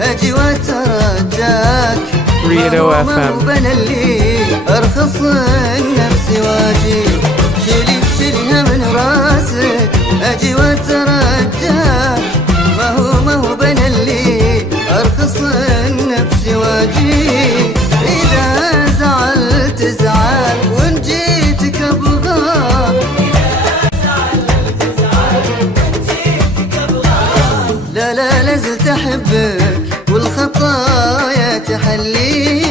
اجي واترجاك Rito FM. بنا اللي ارخص النفس واجي شيليها من راسك اجي واترجاك ما هو بنا اللي ارخص النفس واجي اذا زعلت زعل وان جيتك ابغى لا لازلت احبك والخطايا تحلي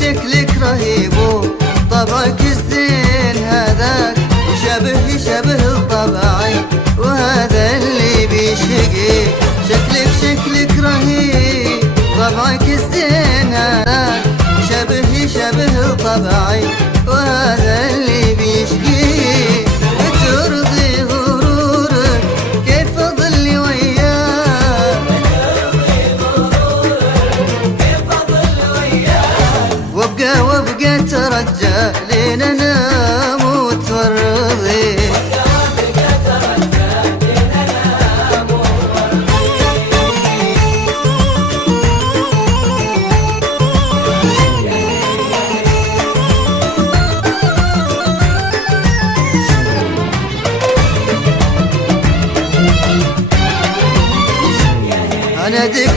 شكلك رهيب طبعك الزين هذاك يشبه طبعي وهذا اللي بيشقيك شكلك رهيب طبعك الزين هذاك يشبه طبعي وهذا اللي بيشقيك بترضي غرورك كيف اضل وياك وابقى ترجى لين انام وتورضي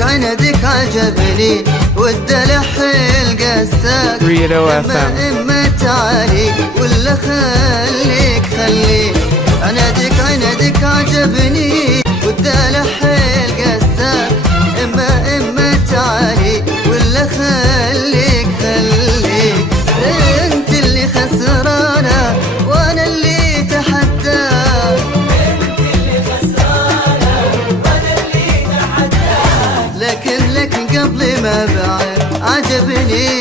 عنادك عجبني والدلع القساك Rito FM. اما تعالي ولا خليك عنادك عجبني والدلع القساك اما تعالي ولا خليك انت اللي خسرانه وانا اللي تحداك لكن قبل ما بعد عجبني